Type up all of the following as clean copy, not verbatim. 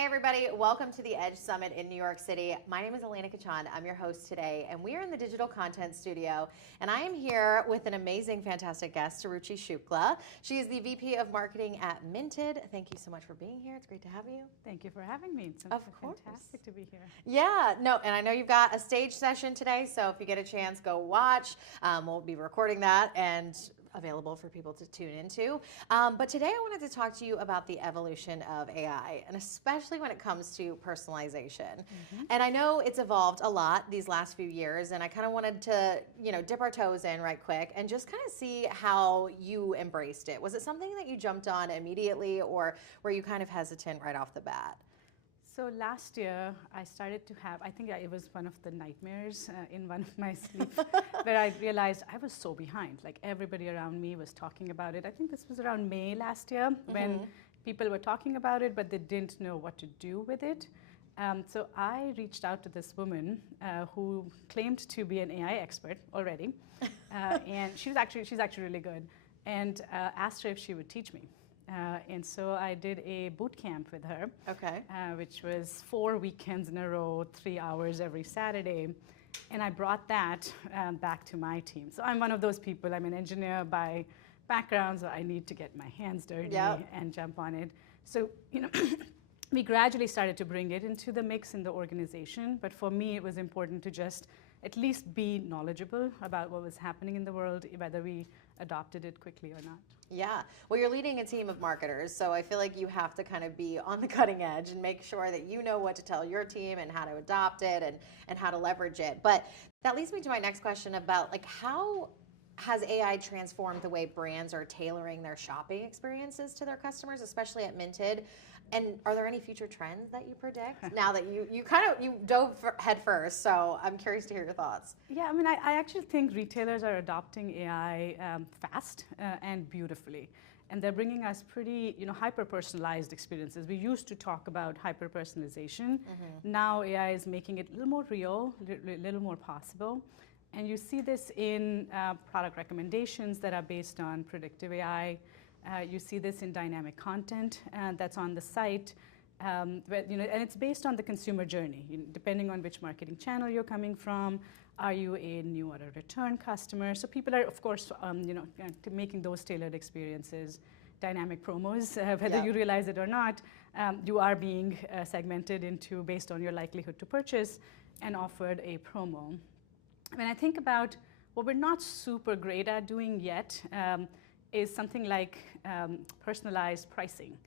Hey everybody, welcome to the Edge Summit in New York City. My name is Elena Kachan, I'm your host today, and we are in the Digital Content Studio, and I am here with an amazing, fantastic guest, Suruchi Shukla. She is the VP of Marketing at Minted. Thank you so much for being here, it's great to have you. Thank you for having me. It's Of course. fantastic to be here. Yeah, no, and I know you've got a stage session today, so if you get a chance, go watch. We'll be recording that and available for people to tune into. But today I wanted to talk to you about the evolution of AI, and especially when it comes to personalization. And I know it's evolved a lot these last few years, and I kind of wanted to, dip our toes in right quick and just kind of see how you embraced it. Was it something that you jumped on immediately, or were you kind of hesitant right off the bat? So last year, I started to have, I think it was one of the nightmares in one of my sleep, where I realized I was so behind. Like everybody around me was talking about it. I think this was around May last year when people were talking about it, but they didn't know what to do with it. So I reached out to this woman who claimed to be an AI expert already, and she's actually really good, and asked her if she would teach me. And so I did a boot camp with her, which was 4 weekends in a row, 3 hours every Saturday. And I brought that back to my team. So I'm one of those people, I'm an engineer by background, so I need to get my hands dirty and jump on it. So, we gradually started to bring it into the mix in the organization. But for me, it was important to just at least be knowledgeable about what was happening in the world, whether we adopted it quickly or not. Yeah, well, you're leading a team of marketers, so I feel like you have to kind of be on the cutting edge and make sure that you know what to tell your team and how to adopt it and how to leverage it. But that leads me to my next question about how has AI transformed the way brands are tailoring their shopping experiences to their customers, especially at Minted? And are there any future trends that you predict now that you dove head first? So I'm curious to hear your thoughts. Yeah, I mean, I actually think retailers are adopting AI fast and beautifully. And they're bringing us pretty, hyper-personalized experiences. We used to talk about hyper-personalization. Now AI is making it a little more real, a little more possible. And you see this in product recommendations that are based on predictive AI. You see this in dynamic content that's on the site, and it's based on the consumer journey. Depending on which marketing channel you're coming from, are you a new or a return customer? So people are, of course, making those tailored experiences. Dynamic promos, whether you realize it or not, you are being segmented into based on your likelihood to purchase and offered a promo. When I think about what we're not super great at doing yet, is something like personalized pricing.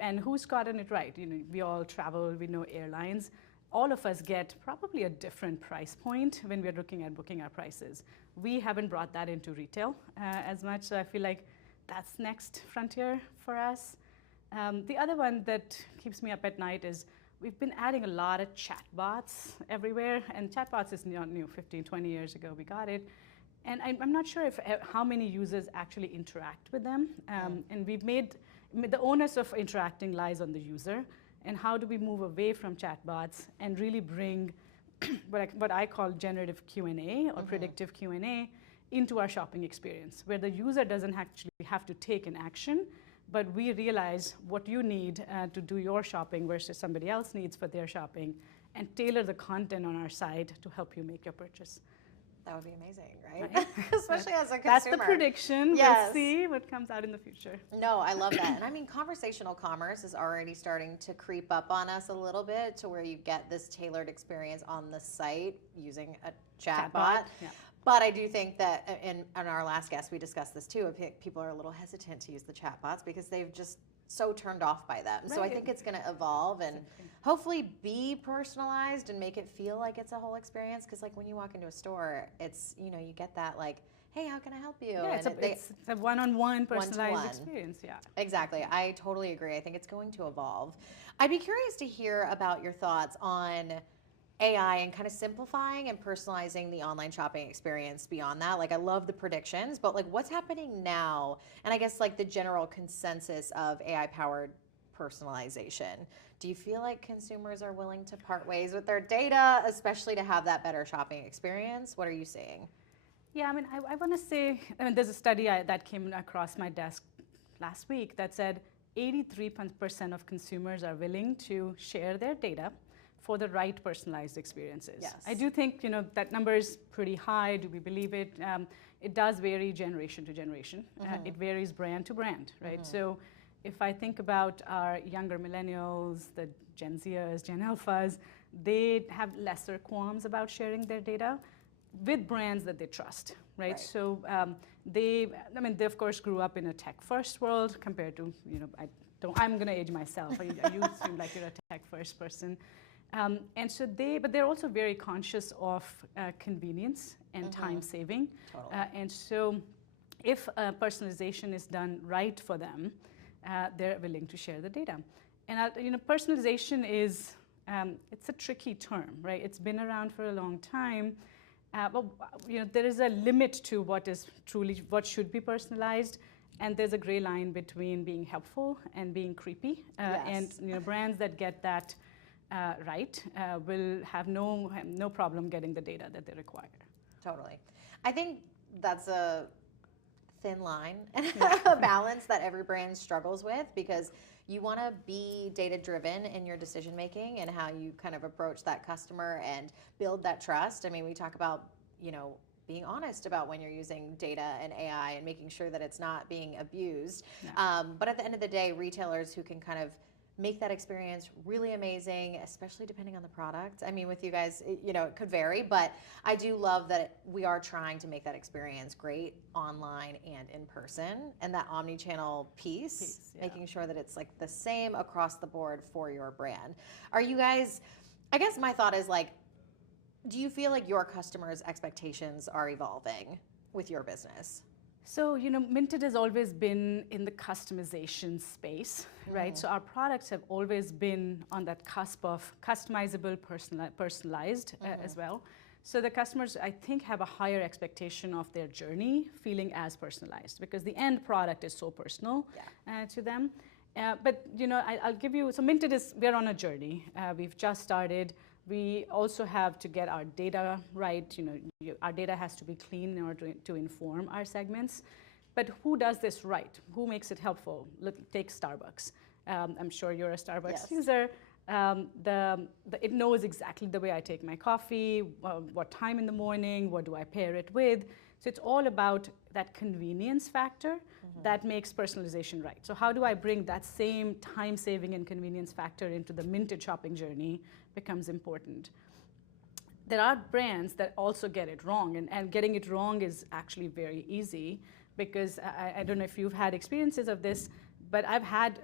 And who's gotten it right? We all travel, we know airlines. All of us get probably a different price point when we're looking at booking our prices. We haven't brought that into retail as much, so I feel like that's next frontier for us. The other one that keeps me up at night is we've been adding a lot of chatbots everywhere, and chatbots is not new. 15, 20 years ago we got it. And I'm not sure how many users actually interact with them. And we've made the onus of interacting lies on the user. And how do we move away from chatbots and really bring what I call generative Q&A or predictive Q&A into our shopping experience, where the user doesn't actually have to take an action, but we realize what you need to do your shopping versus somebody else needs for their shopping, and tailor the content on our site to help you make your purchase. That would be amazing, right? Especially as a consumer. That's the prediction. We'll see what comes out in the future. No, I love that. And I mean, conversational commerce is already starting to creep up on us a little bit to where you get this tailored experience on the site using a chatbot. Yeah. But I do think that in our last guest, we discussed this too. People are a little hesitant to use the chatbots because they've just so turned off by them. Right. So I think it's going to evolve and hopefully be personalized and make it feel like it's a whole experience. Because like when you walk into a store, it's, you get that like, hey, how can I help you? Yeah, it's a one-on-one personalized experience, yeah. Exactly, I totally agree. I think it's going to evolve. I'd be curious to hear about your thoughts on AI and kind of simplifying and personalizing the online shopping experience beyond that. Like I love the predictions, but like what's happening now? And I guess like the general consensus of AI-powered personalization. Do you feel like consumers are willing to part ways with their data, especially to have that better shopping experience? What are you seeing? Yeah, I mean, I want to say, there's a study that came across my desk last week that said 83% of consumers are willing to share their data for the right personalized experiences. Yes. I do think that number is pretty high. Do we believe it? It does vary generation to generation. It varies brand to brand, right? So if I think about our younger millennials, the Gen Zers, Gen Alphas, they have lesser qualms about sharing their data with brands that they trust, right? So they of course grew up in a tech-first world compared to, I'm gonna age myself. You seem like you're a tech-first person. But they're also very conscious of convenience and time saving. Totally. And so if personalization is done right for them, they're willing to share the data. And personalization is, it's a tricky term, right? It's been around for a long time. But there is a limit to what should be personalized. And there's a gray line between being helpful and being creepy. And brands that get that right will have no problem getting the data that they require. Totally. I think that's a thin line and a balance that every brand struggles with, because you want to be data driven in your decision making and how you kind of approach that customer and build that trust. I mean, we talk about, being honest about when you're using data and AI and making sure that it's not being abused. But at the end of the day, retailers who can kind of make that experience really amazing, especially depending on the product. I mean, with you guys, it could vary, but I do love that we are trying to make that experience great online and in person, and that omni-channel piece, making sure that it's like the same across the board for your brand. Are you guys, I guess my thought is like, do you feel like your customers' expectations are evolving with your business? So, Minted has always been in the customization space, right? So our products have always been on that cusp of customizable, personalized as well. So the customers, I think, have a higher expectation of their journey feeling as personalized, because the end product is so personal to them. But, I'll give you, so Minted we're on a journey. We've just started. We also have to get our data right. Our data has to be clean in order to inform our segments. But who does this right? Who makes it helpful? Take Starbucks. I'm sure you're a Starbucks user. It knows exactly the way I take my coffee, what time in the morning, what do I pair it with. So it's all about that convenience factor that makes personalization right. So how do I bring that same time-saving and convenience factor into the Minted shopping journey becomes important. There are brands that also get it wrong, and getting it wrong is actually very easy, because I don't know if you've had experiences of this, but I've had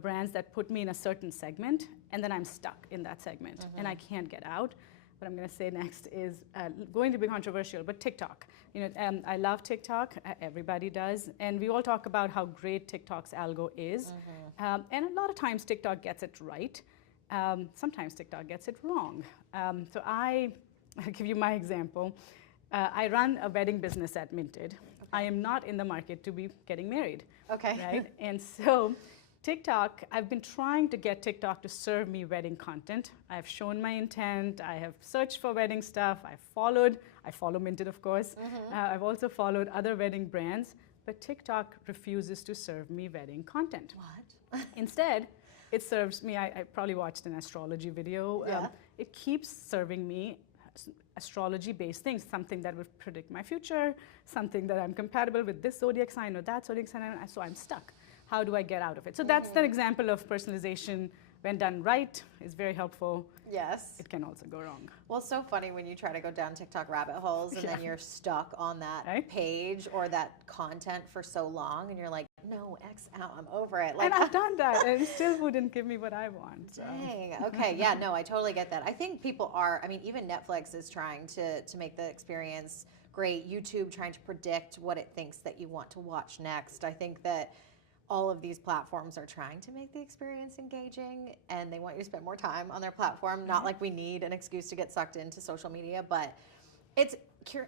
brands that put me in a certain segment, and then I'm stuck in that segment, and I can't get out. What I'm going to say next is going to be controversial, but TikTok. I love TikTok. Everybody does, and we all talk about how great TikTok's algo is, and a lot of times TikTok gets it right. Sometimes TikTok gets it wrong. So I'll give you my example. I run a wedding business at Minted. I am not in the market to be getting married. Okay. Right? And so TikTok, I've been trying to get TikTok to serve me wedding content. I've shown my intent. I have searched for wedding stuff. I follow Minted, of course. I've also followed other wedding brands, but TikTok refuses to serve me wedding content. What? Instead, it serves me, I probably watched an astrology video. It keeps serving me astrology-based things, something that would predict my future, something that I'm compatible with this zodiac sign or that zodiac sign, so I'm stuck. How do I get out of it? So that's the example of personalization. When done right, is very helpful. Yes. It can also go wrong. Well, it's so funny when you try to go down TikTok rabbit holes and then you're stuck on that page or that content for so long, and you're like, no, X out, I'm over it. And I've done that, and it still wouldn't give me what I want. So. Dang, okay, yeah, no, I totally get that. I think people are, even Netflix is trying to make the experience great. YouTube trying to predict what it thinks that you want to watch next. I think that all of these platforms are trying to make the experience engaging, and they want you to spend more time on their platform. Not like we need an excuse to get sucked into social media, but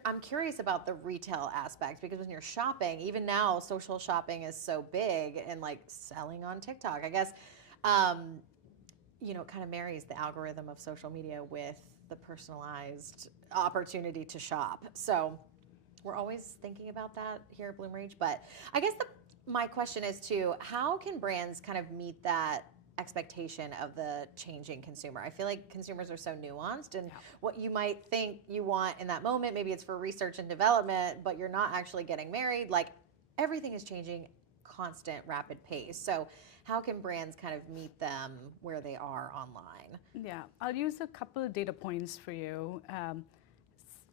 I'm curious about the retail aspect, because when you're shopping, even now, social shopping is so big, and like selling on TikTok, I guess, it kind of marries the algorithm of social media with the personalized opportunity to shop. So we're always thinking about that here at Bloomreach, but I guess my question is too, how can brands kind of meet that expectation of the changing consumer? I feel like consumers are so nuanced, and what you might think you want in that moment, maybe it's for research and development, but you're not actually getting married. Like, everything is changing constant, rapid pace. So how can brands kind of meet them where they are online? Yeah, I'll use a couple of data points for you.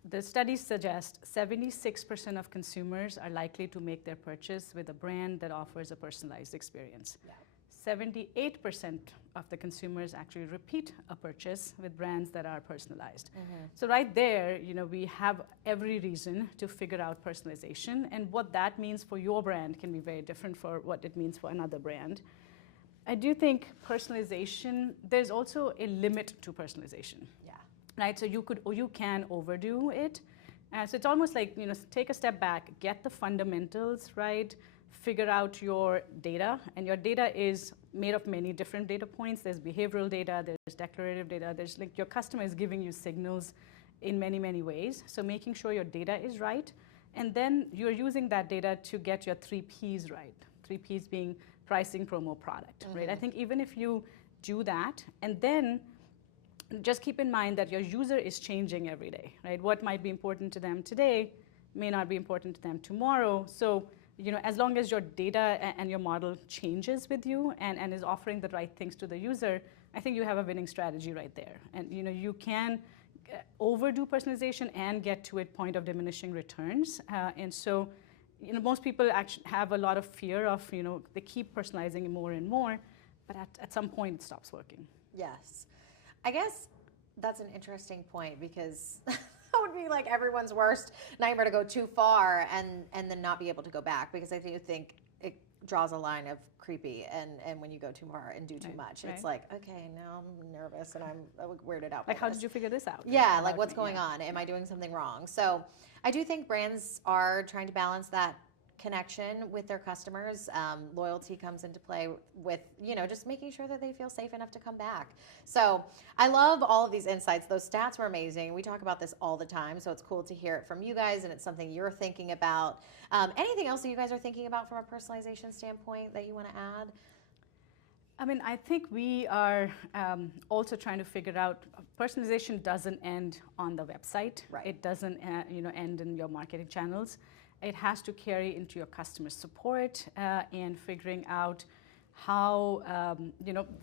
The studies suggest 76% of consumers are likely to make their purchase with a brand that offers a personalized experience. Yeah. 78% of the consumers actually repeat a purchase with brands that are personalized. Mm-hmm. So right there, we have every reason to figure out personalization, and what that means for your brand can be very different for what it means for another brand. I do think personalization, there's also a limit to personalization. Yeah. Right, so you can overdo it. So it's almost like, take a step back, get the fundamentals right, figure out your data, and your data is made of many different data points. There's behavioral data, there's declarative data, there's like your customer is giving you signals in many, many ways. So making sure your data is right, and then you're using that data to get your 3 Ps right. 3 Ps being pricing, promo, product, right? I think even if you do that, and then just keep in mind that your user is changing every day, right? What might be important to them today may not be important to them tomorrow. So, as long as your data and your model changes with you and is offering the right things to the user, I think you have a winning strategy right there. And, you can overdo personalization and get to a point of diminishing returns. And so, most people actually have a lot of fear of, they keep personalizing more and more, but at some point it stops working. Yes. I guess that's an interesting point, because that would be like everyone's worst nightmare to go too far and then not be able to go back, because I do think it draws a line of creepy and when you go too far and do too much. It's like, okay, now I'm nervous and I'm weirded out by Like, how this. did you figure this out? Yeah, like what's going on? Am I doing something wrong? So I do think brands are trying to balance that connection with their customers. Loyalty comes into play with, just making sure that they feel safe enough to come back. So I love all of these insights. Those stats were amazing. We talk about this all the time, so it's cool to hear it from you guys, and it's something you're thinking about. Anything else that you guys are thinking about from a personalization standpoint that you want to add? I mean, I think we are also trying to figure out, personalization doesn't end on the website. Right. It doesn't end in your marketing channels. It has to carry into your customer support and figuring out how,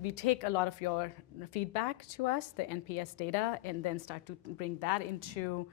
we take a lot of your feedback to us, the NPS data, and then start to bring that into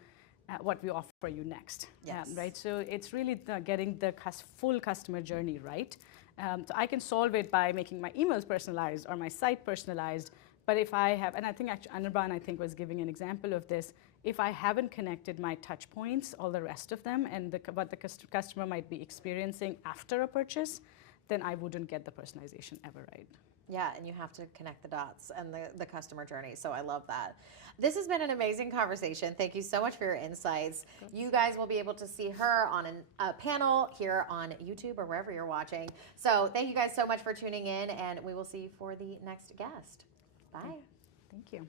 what we offer you next. Yes. Right? So it's really getting the full customer journey right. So I can solve it by making my emails personalized or my site personalized. But if I have, and I think actually Anirban, was giving an example of this, if I haven't connected my touch points, all the rest of them, and what the customer might be experiencing after a purchase, then I wouldn't get the personalization ever right. Yeah, and you have to connect the dots and the customer journey. So I love that. This has been an amazing conversation. Thank you so much for your insights. You guys will be able to see her on a panel here on YouTube or wherever you're watching. So thank you guys so much for tuning in, and we will see you for the next guest. Bye. Thank you.